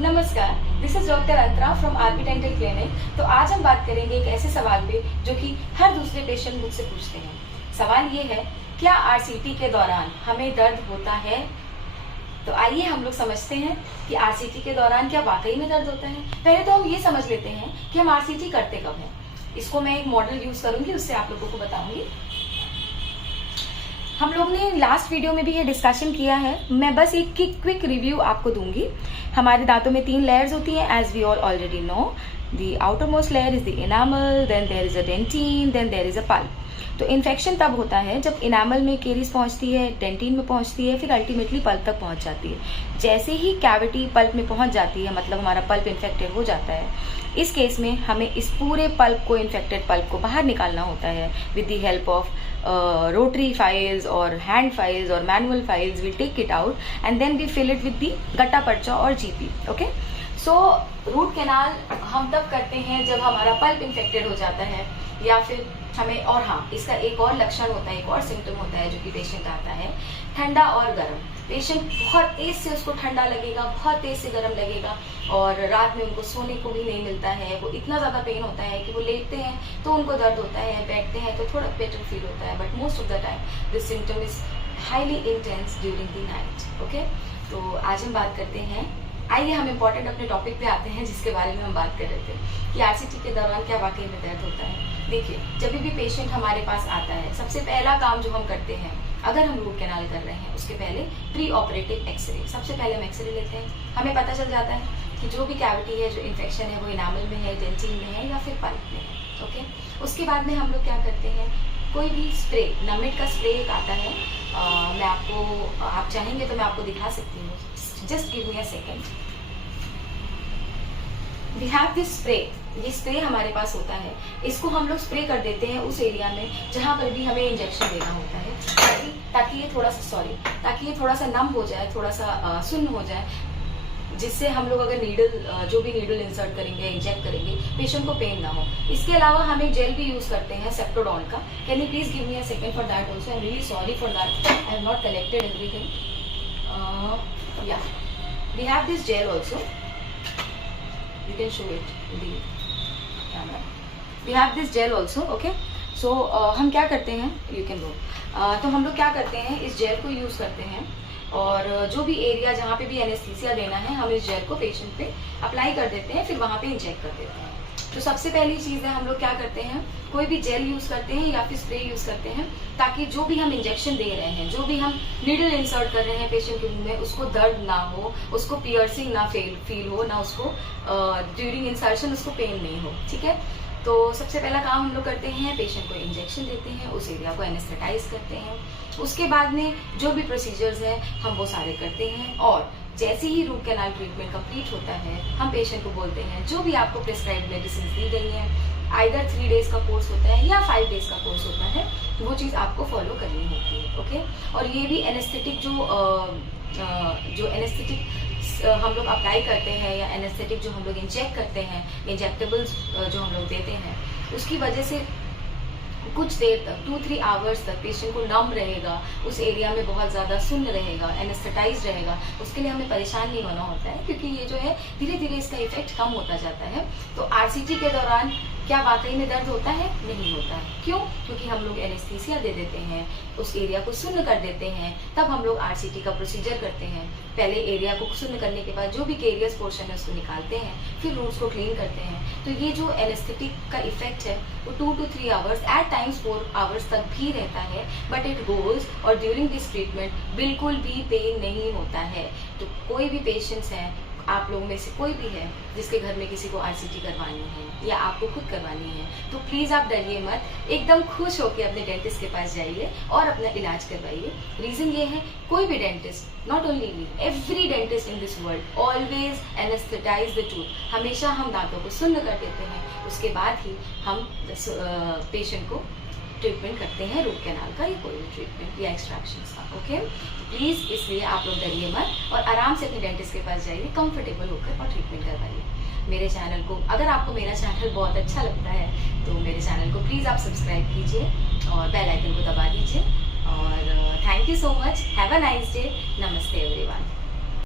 नमस्कार, this is doctor Antara from RB dental clinic. तो आज हम बात करेंगे एक ऐसे सवाल पे जो कि हर दूसरे पेशेंट मुझसे पूछते हैं। सवाल ये है, क्या आरसीटी के दौरान हमें दर्द होता है? तो आइए हम लोग समझते हैं कि आरसीटी के दौरान क्या वाकई में दर्द होता है। पहले तो हम ये समझ लेते हैं कि हम आरसीटी करते कब हैं। इसको मैं एक मॉडल यूज करूंगी, उससे आप लोगों को बताऊंगी। हम लोग ने लास्ट वीडियो में भी ये डिस्कशन किया है, मैं बस एक क्विक रिव्यू आपको दूंगी। हमारे दांतों में 3 लेयर्स होती हैं, as we all already know. The outermost layer is the enamel, then there is a dentin, then there is a pulp. तो इन्फेक्शन तब होता है जब इनामल में केरीज पहुंचती है, डेंटिन में पहुंचती है, फिर अल्टीमेटली पल्प तक पहुंच जाती है। जैसे ही कैविटी पल्प में पहुंच जाती है, मतलब हमारा पल्प इन्फेक्टेड हो जाता है, इस केस में हमें इस पूरे पल्प को, इन्फेक्टेड पल्प को बाहर निकालना होता है with the help of rotary files or hand files or manual files. We'll take it out and then we fill it with the gutta percha or GP. Okay, so root canal हम तब करते हैं जब हमारा pulp infected हो जाता है या फिर हमें, और हाँ, इसका एक और लक्षण होता है, एक और सिम्टम होता है जो कि पेशेंट आता है, ठंडा और गर्म। पेशेंट बहुत तेज से उसको ठंडा लगेगा, बहुत तेज से गर्म लगेगा, और रात में उनको सोने को भी नहीं मिलता है। वो इतना ज्यादा पेन होता है कि वो लेटते हैं तो उनको दर्द होता है, बैठते हैं तो थोड़ा बेटर फील होता है, but most of the time this symptom is highly intense during the night. Okay, तो आज हम बात करते हैं, आइए हम इम्पोर्टेंट अपने टॉपिक पे आते हैं जिसके बारे में हम बात कर रहे थे कि आरसीटी के दौरान क्या वाकई में दर्द होता है। देखिए, जब भी पेशेंट हमारे पास आता है, सबसे पहला काम जो हम करते हैं, अगर हम रूट कैनाल कर रहे हैं उसके पहले प्री ऑपरेटिव एक्सरे, सबसे पहले हम एक्सरे लेते हैं। हमें पता चल जाता है कि जो भी कैविटी है, जो इन्फेक्शन है, वो इनामल में है, डेंटिन में है या फिर पल्प में है। ओके, उसके बाद में हम लोग क्या करते हैं, कोई भी स्प्रे, नमिट का स्प्रे एक आता है, मैं आपको, आप चाहेंगे तो मैं आपको दिखा सकती हूँ, just give me a second. We have this spray, ये स्प्रे हमारे पास होता है। इसको हम लोग स्प्रे कर देते हैं उस एरिया में जहां पर भी हमें इंजेक्शन देना होता है, ताकि ये थोड़ा सा नम हो जाए, थोड़ा सा सुन्न हो जाए, जिससे हम लोग अगर नीडल, जो भी नीडल इंसर्ट करेंगे, इंजेक्ट करेंगे, पेशेंट को पेन ना हो। इसके अलावा हम एक जेल भी यूज करते हैं, सेप्टोडॉन का। Can you please give me a second for that also? I am really sorry for that, I have not collected everything. Yeah we have this gel also, you can show it in the camera. We have this gel also. Okay, so हम क्या करते हैं, you can go. तो हम लोग क्या करते हैं, इस जेल को यूज करते हैं, और जो भी एरिया जहाँ पे भी एनेस्थीसिया देना है, हम इस जेल को पेशेंट पे अप्लाई कर देते हैं, फिर वहाँ पे इंजेक्ट कर देते हैं। तो सबसे पहली चीज है, हम लोग क्या करते हैं, कोई भी जेल यूज करते हैं या फिर स्प्रे यूज करते हैं, ताकि जो भी हम इंजेक्शन दे रहे हैं, जो भी हम नीडल इंसर्ट कर रहे हैं पेशेंट के मुंह में, उसको दर्द ना हो, उसको पियर्सिंग ना फील हो, ना उसको ड्यूरिंग इंसर्शन उसको पेन नहीं हो। ठीक है, तो सबसे पहला काम हम लोग करते हैं, पेशेंट को इंजेक्शन देते हैं, उस एरिया को एनेस्थेटाइज करते हैं। उसके बाद में जो भी प्रोसीजर्स हैं हम वो सारे करते हैं, और जैसे ही रूट कैनाल ट्रीटमेंट कंप्लीट होता है, हम पेशेंट को बोलते हैं जो भी आपको प्रिस्क्राइब मेडिसिन दी गई है, आइदर 3 डेज का कोर्स होता है या 5 डेज का कोर्स होता है, वो चीज़ आपको फॉलो करनी होती है। ओके, और ये भी एनेस्थेटिक जो एनेस्थेटिक हम लोग अप्लाई करते हैं, या एनेस्थेटिक जो हम लोग इंजेक्ट करते हैं, इंजेक्टेबल्स जो हम लोग देते हैं, उसकी वजह से कुछ देर तक, 2-3 आवर्स तक पेशेंट को नम रहेगा, उस एरिया में बहुत ज़्यादा सुन्न रहेगा, एनेस्थेटाइज रहेगा। उसके लिए हमें परेशान नहीं होना होता है, क्योंकि ये जो है धीरे धीरे इसका इफेक्ट कम होता जाता है। तो आरसीटी के दौरान क्या वाकई में दर्द होता है? नहीं होता है। क्यों? क्योंकि हम लोग एनेस्थीसिया दे देते हैं, उस एरिया को सुन्न कर देते हैं, तब हम लोग आरसीटी का प्रोसीजर करते हैं। पहले एरिया को सुन्न करने के बाद जो भी केरियस पोर्शन है उसको निकालते हैं, फिर रूट्स को क्लीन करते हैं। तो ये जो एनेस्थेटिक का इफेक्ट है वो 2 to 3 hours, at times 4 hours तक भी रहता है, बट इट गोज, और ड्यूरिंग दिस ट्रीटमेंट बिल्कुल भी पेन नहीं होता है। तो कोई भी पेशेंट्स हैं, आप लोगों में से कोई भी है जिसके घर में किसी को आरसीटी करवानी है या आपको खुद करवानी है, तो प्लीज आप डरिए मत, एकदम खुश होकर अपने डेंटिस्ट के पास जाइए और अपना इलाज करवाइए। रीजन ये है, कोई भी dentist, not only me, every dentist in this world always anaesthetise the tooth. हमेशा हम दांतों को सुन्न कर देते हैं, उसके बाद ही हम पेशेंट को ट्रीटमेंट करते हैं, रूट कैनाल का या कोई भी ट्रीटमेंट या एक्सट्रैक्शन का। ओके, प्लीज इसलिए आप लोग डरिए मत और आराम से अपने डेंटिस्ट के पास जाइए, कंफर्टेबल होकर और ट्रीटमेंट करवाइए। मेरे चैनल को, अगर आपको मेरा चैनल बहुत अच्छा लगता है तो मेरे चैनल को प्लीज आप सब्सक्राइब कीजिए और बेल आइकन को दबा दीजिए। और thank you so much, have a nice day, नमस्ते एवरीवन।